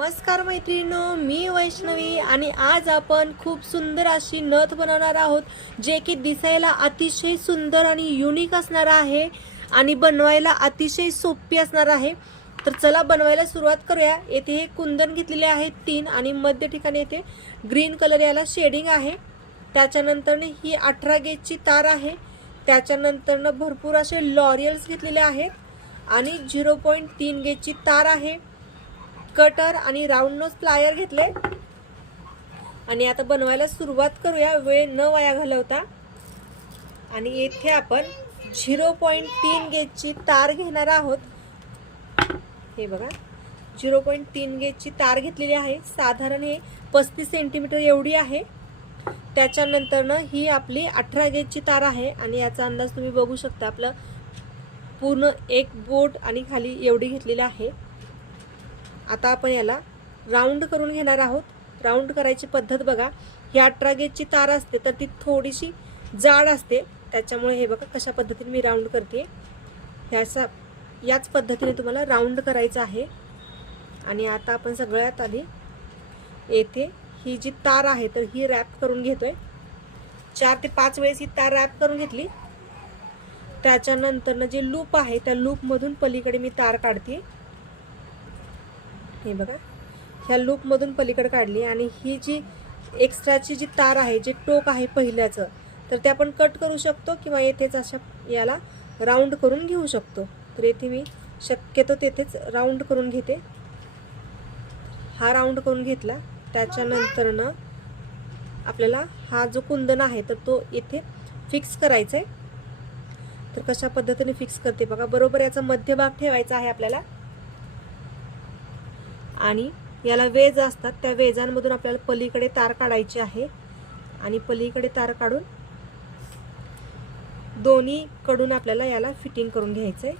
नमस्कार मैत्रिणींनो, मी वैष्णवी आणि आज आपण खूप सुंदर अशी नथ बनवणार आहोत, जे की दिसायला अतिशय सुंदर आणि युनिक असणार आहे आणि बनवायला अतिशय सोपी असणार आहे। तर चला बनवायला सुरुवात करूया। येथे हे कुंदन घेतलेले आहेत 3 आणि मध्य ठिकाणी येथे ग्रीन कलर याला शेडिंग आहे। त्याच्यानंतर ही 18 गेजची तार आहे। त्याच्यानंतर भरपूर असे लॉरियल्स घेतलेले आहेत आणि 0.3 गेजची तार आहे। कटर आणि राउंड नोज प्लायर घेतले आणि आता बनवायला सुरुवात करूया वेळ न वाया घालवता। आणि येथे आपण 0.3 गेजची तार घेणार आहोत। हे बघा 0.3 गेजची तार घेतलेली आहे। साधारण हे 35 सेंटीमीटर एवढी आहे। त्याच्यानंतर ही आपली 18 गेजची तार आहे आणि याचा अंदाज तुम्ही बघू शकता। आपलं पूर्ण एक बोट आणि खाली एवढी घेतलेली आहे। आता आपण याला राउंड करून घेणार आहोत। राउंड करायची पद्धत बघा, ही 18 गेजची तार असते तर ती थोडीशी जाड असते, त्याच्यामुळे हे बघा कशा पद्धतीने मी राउंड करते। याच पद्धतीने तुम्हाला राउंड करायचं आहे। आणि आता आपण सगळ्यात आधी येथे ही जी तार आहे तर ही रॅप करून घेतोय। 4 ते 5 वेळेस ही तार रॅप करून घेतली। त्याच्यानंतर जे लूप आहे त्या लूप मधून पलीकडे मी तार काढते। हे बघा, ह्या लूप मधून पलीकडे काढली आणि ही जी एक्स्ट्राची जी तार आहे, जे टोक आहे पहिल्याचं, तर ते आपण कट करू शकतो किंवा येथेच अशा याला राउंड करून घेऊ शकतो। तर येथे मी शक्यतो तेथेच राउंड करून घेते। हा राउंड करून घेतला। त्याच्यानंतर आपल्याला हा जो कुंदन आहे तर तो येथे फिक्स करायचा आहे। तर कशा पद्धतीने फिक्स करते बघा, बरोबर याचा मध्यभाग ठेवायचा आहे आपल्याला आणि याला वेज असतात, त्या वेजांमधून आपल्याला पलीकडे तार काढायची आहे आणि पलीकडे तार काढून दोन्ही कडून आपल्याला याला फिटिंग करून घ्यायचंय।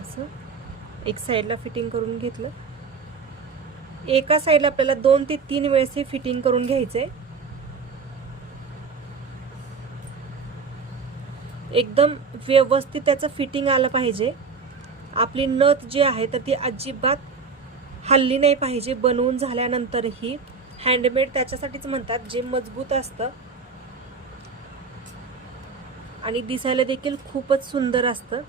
असं एक साइडला फिटिंग करून घेतलं। एका साइडला आपल्याला 2 ते 3 वेळेस हे फिटिंग करून घ्यायचंय। एकदम व्यवस्थित त्याचं फिटिंग आलं पाहिजे। आपली नथ जी आहे तर ती अजिबात हलली नाही पाहिजे। बनवून झाल्यानंतरही हँडमेड त्याच्यासाठीच म्हणतात, जे मजबूत असतं आणि दिसायला देखील खूपच सुंदर असतं।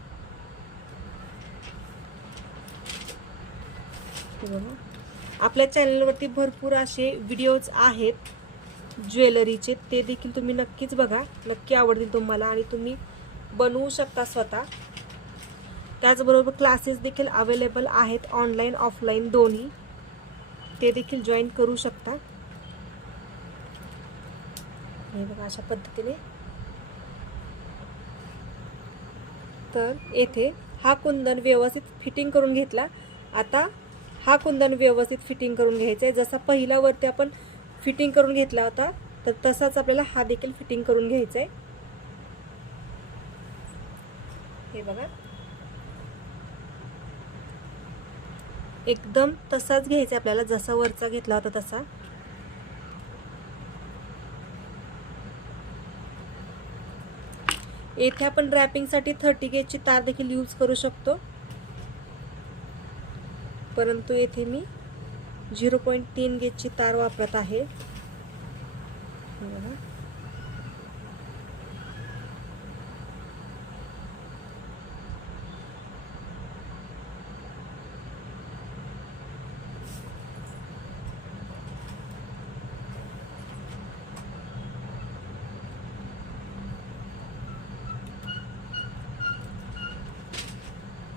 आपल्या चॅनलवरती भरपूर असे व्हिडिओज आहेत ज्वेलरीचे, ते देखील तुम्ही नक्कीच बघा, नक्की आवडतील तुम्हाला आणि तुम्ही बनवू शकता स्वतः। त्याचबरोबर क्लासेस देखील अवेलेबल आहेत, ऑनलाईन ऑफलाईन दोन्ही, ते देखील जॉईन करू शकता। हे बघा अशा पद्धतीने। तर येथे हा कुंदन व्यवस्थित फिटिंग करून घेतला। आता हा कुंदन व्यवस्थित फिटिंग करून घ्यायचा आहे। जसा पहिला वरती आपण फिटिंग करून घेतला होता तर तसाच आपल्याला हा देखील फिटिंग करून घ्यायचा आहे। हे बघा एकदम तसाच घ्यायचा आपल्याला, जसा वरचा घेतला होता तसा। येथे आपण रॅपिंगसाठी 30 गेजची तार देखील यूज करू शकतो, परंतु येथे मी 0.3 गेजची तार वापरत आहे।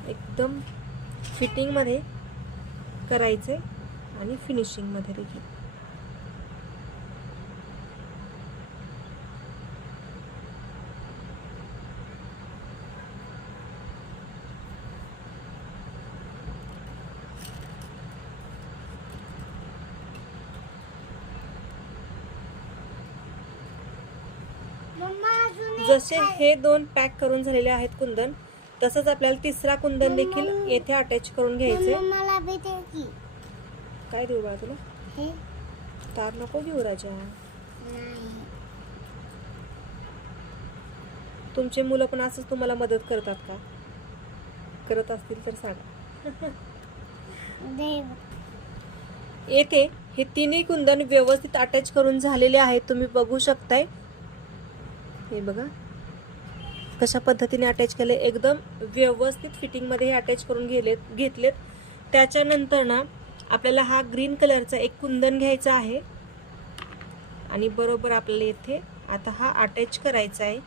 एकदम फिटिंग मध्ये करायचे आणि फिनिशिंग मध्ये देखील। जसे हे 2 पॅक करून झालेले आहेत कुंदन, तसंच आपल्याला तिसरा कुंदन देखील येथे अटॅच करून घ्यायचे। काय देऊ बा तुला? तार नको घेऊ राजा। तुमचे मुलं पण असंच तुम्हाला मदत करतात का? करत असतील तर सांगा. येथे हे तिन्ही कुंदन व्यवस्थित अटॅच करून झालेले आहेत. तुम्ही बघू शकताय. हे बघा कशा पद्धतीने अटॅच केले. एकदम व्यवस्थित फिटिंग मध्ये हे अटॅच करून घेतलेत. त्याच्यानंतर ना आपल्याला हा ग्रीन कलरचा एक कुंदन घ्यायचा आहे आणि बरोबर आपल्याला इथे आता हा अटॅच करायचा आहे.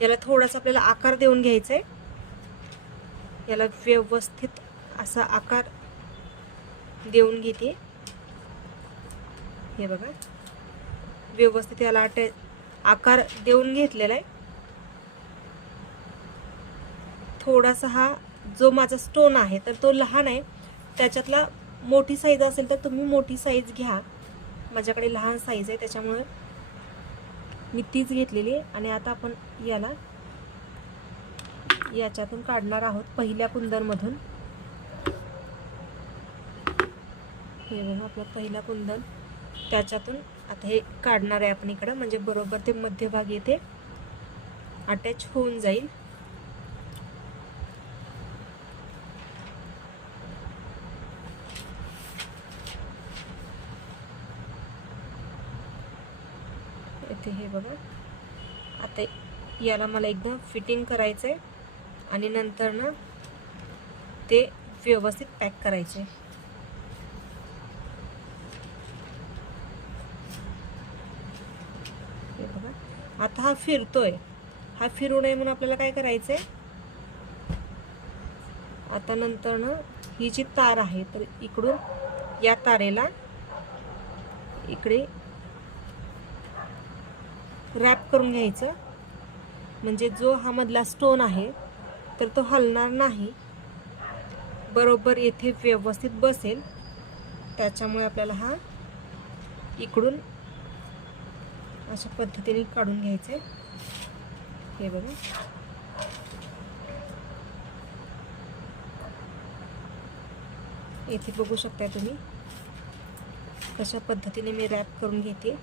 याला थोडासा आपल्याला आकार देऊन घ्यायचा आहे. याला व्यवस्थित असा आकार देऊन घेते. हे बघा व्यवस्थित याला आकार देऊन घेतलेला आहे. थोडासा हा जो माझा स्टोन आहे तर तो लहान आहे. त्याच्यातला मोठी साईज असेल तर तुम्ही मोठी साईज घ्या. माझ्याकडे लहान साईज आहे त्याच्यामुळे मी तीच घेतलेली आहे. आणि आता आपण याला याच्यातून काढणार आहोत पहिल्या कुंदनमधून. हे बघा आपला पहिला कुंदन त्याच्यातून आता हे काढणार आहे आपण इकडं, म्हणजे बरोबर ते मध्यभागी येथे अटॅच होऊन जाईल. इथे हे बघा आता याला मला एकदम फिटिंग करायचंय आणि नंतर ना ते व्यवस्थित पॅक करायचे. हे बघा आता हा फिरतोय. हा फिरू नये म्हणून आपल्याला काय करायचंय, आता नंतर ना ही जी तार आहे तर इकडून या तारेला इकडे रॅप करून घ्यायचं, म्हणजे जो हा मधला स्टोन आहे तर तो हलणार नाही, बरोबर येथे व्यवस्थित बसेल. त्याच्यामुळे आपल्याला हा इकडून अशा पद्धतीने काढून घ्यायचे. हे बघा येथे बघू शकता तुम्ही कशा पद्धतीने मी रॅप करून घेते.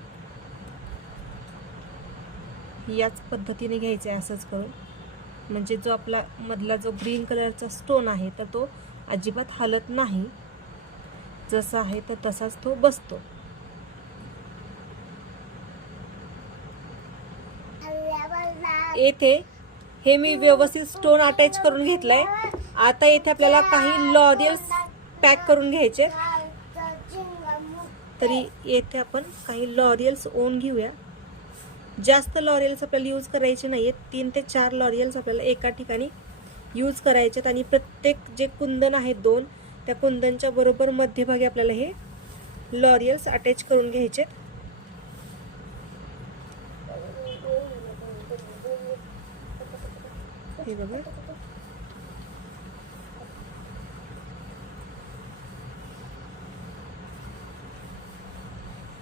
याच पद्धतीने घ्यायचे असंच करून, म्हणजे जो आपला मधला जो ग्रीन कलरचा स्टोन आहे तर तो अजिबात हलत नाही. जसा आहे तर तसाच तो बसतो. येथे हे मी व्यवस्थित स्टोन अटॅच करून घेतलाय. आता येथे आपल्याला काही लॉरियल्स पॅक करून घ्यायचे. तरी येथे आपण काही लॉरियल्स ओन घेऊया. जास्त लॉरियल्स आपल्याला यूज करायचे नाहीयेत. 3 ते 4 लॉरियल्स आपल्याला एका ठिकाणी यूज करायचेत आणि प्रत्येक जे कुंदन आहेत 2 त्या कुंदनच्या बरोबर मध्यभागी आपल्याला हे लॉरियल्स अटॅच करून घ्यायचेत. हे बघा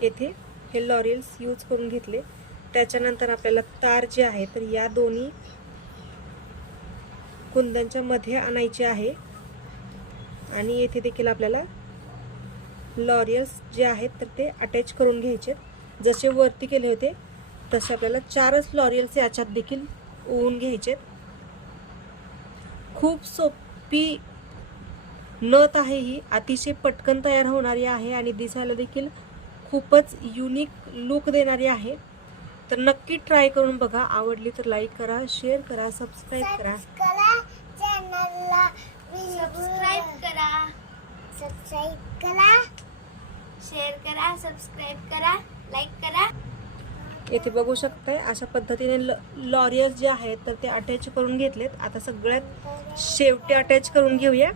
येथे हे लॉरियल्स यूज करून घेतले. त्याच्यानंतर आपल्याला तार जी आहे तर या दोन्ही कुंदनच्या मध्ये आणायचे आहे आणि येथे देखील आपल्याला लॉरियल्स जे आहेत तर ते अटॅच करून घ्यायचे. जसे वरती केले होते तसे आपल्याला 4च लॉरियल्स याच्यात देखील ओवून घ्यायचे. खूप सोपी नथ आहे ही, अतिशय पटकन तयार होणारी आहे आणि दिसायला देखील खूपच युनिक लुक देणारी आहे. तर नक्की ट्राय करून बघा. आवडली तर लाईक करा, शेअर करा, सबस्क्राईब करा. चॅनलला सबस्क्राईब करा, शेअर करा, सबस्क्राईब करा, लाईक करा. येथे बघू शकताय अशा पद्धतीने लॉरियल्स जे आहेत तर ते अटॅच करून घेतलेत. आता सगळ्यात शेवटी अटॅच करून घेऊया.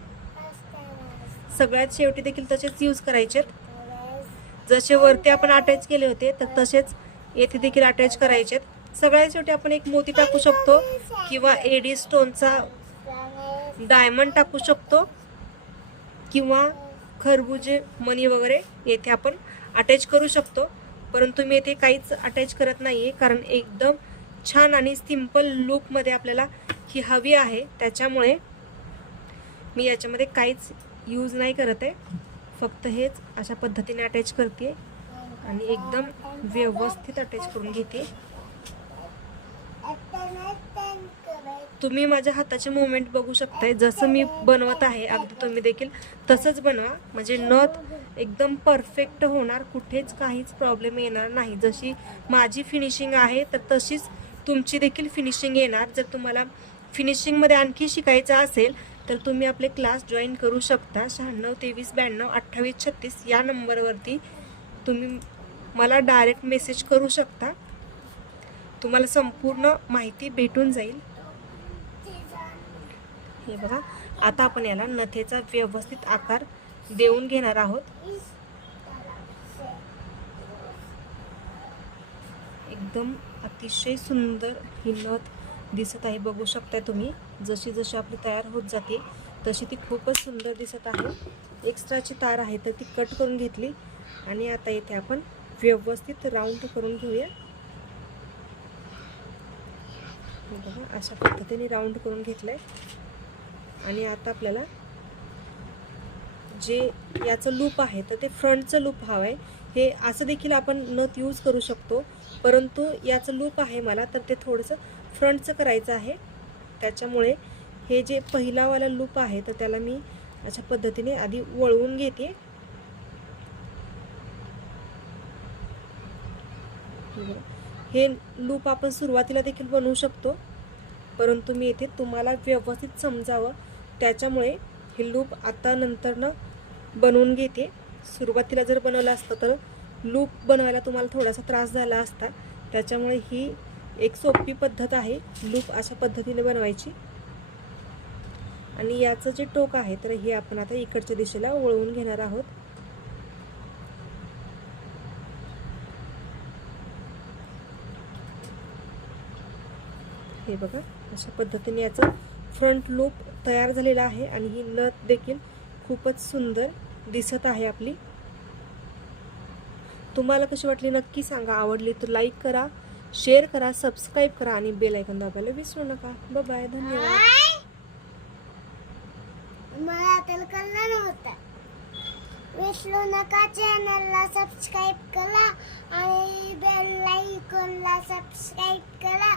सगळ्यात शेवटी देखील तसेच यूज करायचे. जसे वरती आपण अटॅच केले होते तर तसेच येथे देखील अटॅच करायचे. सगळ्यात शेवटी आपण एक मोती टाकू शकतो किंवा एडी स्टोनचा डायमंड टाकू शकतो किंवा खरबुजे मनी वगैरे येथे आपण अटॅच करू शकतो. परंतु मी येथे काहीच अटॅच करत नाहीये, कारण एकदम छान आणि सिंपल लुकमध्ये आपल्याला ही हवी आहे. त्याच्यामुळे मी याच्यामध्ये काहीच यूज नाही करत आहे. फक्त हेच अशा पद्धतीने अटॅच करते आणि एकदम व्यवस्थित अटॅच करून घेते. तुम्ही माझ्या हाताचे मुवमेंट बघू शकताय. जसं मी बनवत आहे अगदी तुम्ही देखील तसंच बनवा, म्हणजे नथ एकदम परफेक्ट होणार, कुठेच काहीच प्रॉब्लेम येणार नाही. जशी माझी फिनिशिंग आहे तर तशीच तुमची देखील फिनिशिंग येणार. जर तुम्हाला फिनिशिंगमध्ये आणखी शिकायचं असेल तर तुम्ही आपले क्लास जॉईन करू शकता. 96 23 92 28 36 या नंबरवरती तुम्ही मला डायरेक्ट मेसेज करू शकता. तुम्हाला संपूर्ण माहिती भेटून जाईल. हे बघा, आता आपण याला नथेचा व्यवस्थित आकार देऊन घेणार आहोत. एकदम अतिशय सुंदर ही नथ दिसत आहे, बघू शकता तुम्ही. जशी जशी आपली तयार होत जाते तशी ती खूपच सुंदर दिसत आहे. एक्स्ट्राची तार आहे तर ती कट करून घेतली आणि आता इथे आपण व्यवस्थित राऊंड करून घेऊया. बघा, अशा पद्धतीने राऊंड करून घेतलंय. आणि आता आपल्याला जे याचं लूप आहे तर ते फ्रंटचं लूप हवं आहे. हे असं देखील आपण नथ यूज करू शकतो, परंतु याचं लूप आहे मला तर ते थोडंसं फ्रंटचं करायचं आहे. त्याच्यामुळे हे जे पहिलावाला लूप आहे तर त्याला मी अशा पद्धतीने आधी वळवून घेते. हे लूप आपण सुरुवातीला देखील बनवू शकतो, परंतु मी इथे तुम्हाला व्यवस्थित समजावं त्याच्यामुळे हे लूप आता नंतरनं बनवून घेते. सुरुवातीला जर बनवलं असतं तर लूप बनवायला तुम्हाला थोडासा त्रास झाला असता. त्याच्यामुळे ही एक सोपी पद्धत आहे लूप अशा पद्धतीने बनवायची. आणि याचं जे टोक आहे तर हे आपण आता इकडच्या दिशेला वळवून घेणार आहोत. हे बघा, अशा पद्धतीने याचं फ्रंट लूप तयार झालेला आहे आणि ही नथ देखील खूपच सुंदर दिसत आहे आपली. तुम्हाला कशी वाटली नक्की सांगा. आवडली तर लाईक करा, शेअर करा, सबस्क्राईब करा आणि बेल आयकॉन दाबायला विसरू नका. बाय बाय, धन्यवाद. मला तर कळलं नव्हतं. विसरू नका चॅनलला सबस्क्राईब करा आणि बेल आयकॉनला सबस्क्राईब करा.